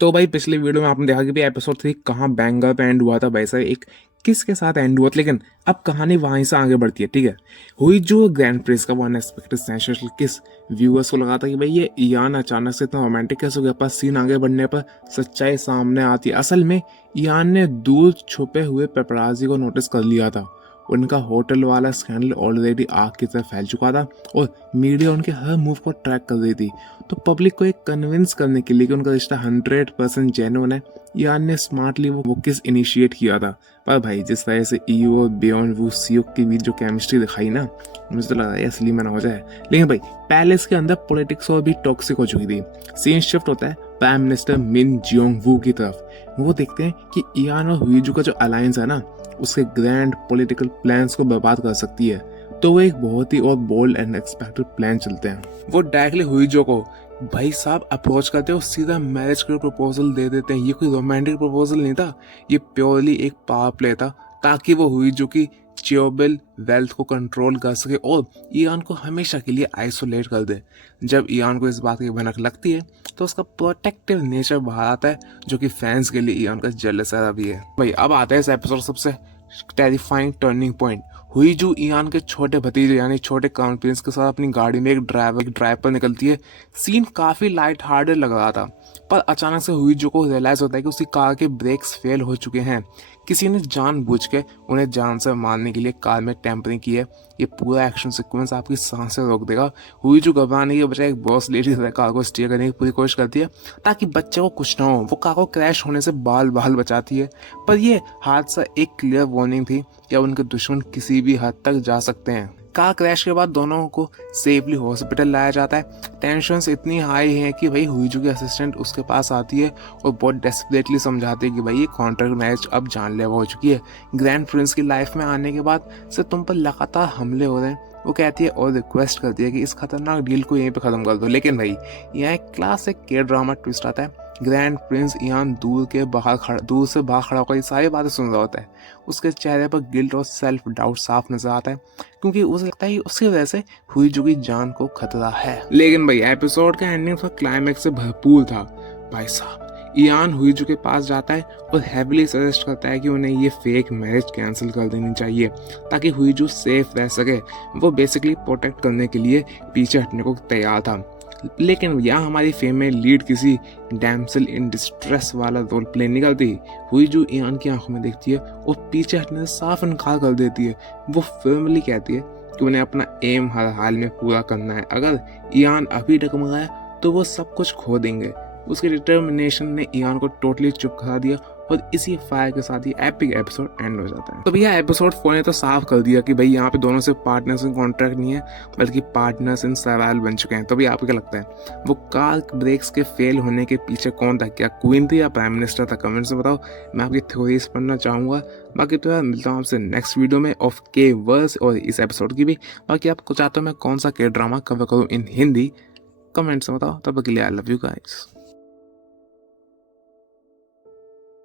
तो भाई पिछले वीडियो में आपने देखा कि भाई एपिसोड 3 कहाँ बैंगर पे एंड हुआ था भाई साहब, एक किस के साथ एंड हुआ था। लेकिन अब कहानी वहीं से आगे बढ़ती है, ठीक है। हुई जो ग्रैंड प्रिंस का वो अनएक्सपेक्टेड सेंसेशनल किस, व्यूअर्स को लगा था कि भाई ये इयान अचानक से इतना रोमांटिक कैसे हो गया। पर सीन आगे बढ़ने पर सच्चाई सामने आती है। असल में इयान ने दूर छुपे हुए पेपराजी को नोटिस कर लिया था। उनका होटल वाला स्कैंडल ऑलरेडी आग की तरह फैल चुका था और मीडिया उनके हर मूव को ट्रैक कर रही थी। तो पब्लिक को एक कन्विंस करने के लिए कि उनका रिश्ता 100% जेन्युइन है, यान ने स्मार्टली वो किस इनिशिएट किया था। पर भाई जिस तरह से ईओ और बियॉन्ड वो सियोक के बीच जो केमिस्ट्री दिखाई ना, मुझे तो लगा असली में ना हो जाए। लेकिन भाई पैलेस के अंदर पॉलिटिक्स और भी टॉक्सिक हो चुकी थी। सीन शिफ्ट होता है प्राइम मिनिस्टर मिन जियोंग वू की तरफ। वो देखते हैं कि इयान और हुईजू का जो अलायंस है ना, उसके ग्रैंड पॉलिटिकल प्लान्स को बर्बाद कर सकती है। तो वो एक बहुत ही और बोल्ड एंड एक्सपेक्टेड प्लान चलते हैं। वो डायरेक्टली हुईजो को भाई साहब अप्रोच करते हैं और सीधा मैरिज का प्रपोजल दे देते हैं। ये कोई रोमांटिक प्रपोजल नहीं था, ये प्योरली एक पावर प्ले था ताकि वो हुईजो की च्योबल वेल्थ को कंट्रोल कर सके और ईयान को हमेशा के लिए आइसोलेट कर दे। जब ईयान को इस बात की भनक लगती है तो उसका प्रोटेक्टिव नेचर बाहर आता है, जो कि फैंस के लिए ईयान का जेलस भी है। भाई अब आता है इस एपिसोड सबसे टेरिफाइंग टर्निंग पॉइंट। हुईजू ईयान के छोटे भतीजे यानी छोटे क्राउन प्रिंस के साथ अपनी गाड़ी में एक ड्राइव पर निकलती है। सीन काफी लाइट हार्टेड लग रहा था, पर अचानक से हुईजू को रियलाइज होता है कि उसकी कार के ब्रेक्स फेल हो चुके हैं। किसी ने जानबूझ के उन्हें जान से मारने के लिए कार में टेम्परिंग की है। ये पूरा एक्शन सीक्वेंस आपकी सांसें रोक देगा। हुईजू घबराने के बजाय एक बॉस लेडी कार को स्टीयर करने की पूरी कोशिश करती है ताकि बच्चे को कुछ ना हो। वो कार को क्रैश होने से बाल बचाती है, पर यह हादसा एक क्लियर वार्निंग थी कि अब उनके दुश्मन किसी भी हद तक जा सकते हैं। कार क्रैश के बाद दोनों को सेफली हॉस्पिटल लाया जाता है। टेंशन्स इतनी हाई है कि भाई हुईजू की असिस्टेंट उसके पास आती है और बहुत डेस्परेटली समझाती है कि भाई ये कॉन्ट्रैक्ट मैरिज अब जानलेवा हो चुकी है। ग्रैंड प्रिंस की लाइफ में आने के बाद से तुम पर लगातार हमले हो रहे हैं। वो कहती है और रिक्वेस्ट करती है कि इस खतरनाक डील को यहीं पे खत्म कर दो। लेकिन भाई यहाँ एक क्लासिक के ड्रामा ट्विस्ट आता है। ग्रैंड प्रिंस इयान दूर से बाहर खड़ा होकर ये सारी बातें सुन रहा होता है। उसके चेहरे पर गिल्ट और सेल्फ डाउट साफ नजर आता है, क्योंकि उसे लगता है कि उसकी वजह से हुईजू की जान को खतरा है। लेकिन भाई एपिसोड का एंडिंग उसका क्लाइमैक्स से भरपूर था। भाई साहब इयान हुईजू के पास जाता है और हैविली सजेस्ट करता है कि उन्हें ये फेक मैरिज कैंसिल कर देनी चाहिए ताकि हुईजू सेफ रह सके। वो बेसिकली प्रोटेक्ट करने के लिए पीछे हटने को तैयार था। लेकिन यहाँ हमारी फीमेल लीड किसी डैमसेल इन डिस्ट्रेस वाला रोल प्ले नहीं करती। हुईजू इयान की आंखों में देखती है और पीछे हटने से साफ इनकार कर देती है। वो फर्मली कहती है कि उन्हें अपना एम हर हाल में पूरा करना है। अगर इयान अभी डगमगाया तो वो सब कुछ खो देंगे। उसके डिटर्मिनेशन ने इयान को टोटली चुप करा दिया और इसी फायर के साथ ही एपिक एपिसोड एंड हो जाता है। तो भैया एपिसोड 4 ने तो साफ कर दिया कि भाई यहाँ पे दोनों से पार्टनर्स इन कॉन्ट्रैक्ट नहीं है, बल्कि पार्टनर्स इन सर्वाइवल बन चुके हैं। तो भैया आपको क्या लगता है, वो कार ब्रेक्स के फेल होने के पीछे कौन था? क्या क्वीन थी या प्राइम मिनिस्टर था? कमेंट्स में बताओ, मैं आपकी थ्योरीज पढ़ना चाहूँगा। बाकी तो यार मिलता हूँ आपसे नेक्स्ट वीडियो में ऑफ के वर्स और इस एपिसोड की भी। बाकी आपको चाहते हो मैं कौन सा के ड्रामा कवर करूँ इन हिंदी, कमेंट्स में बताओ। तब तक के लिए आई लव यू गाइस।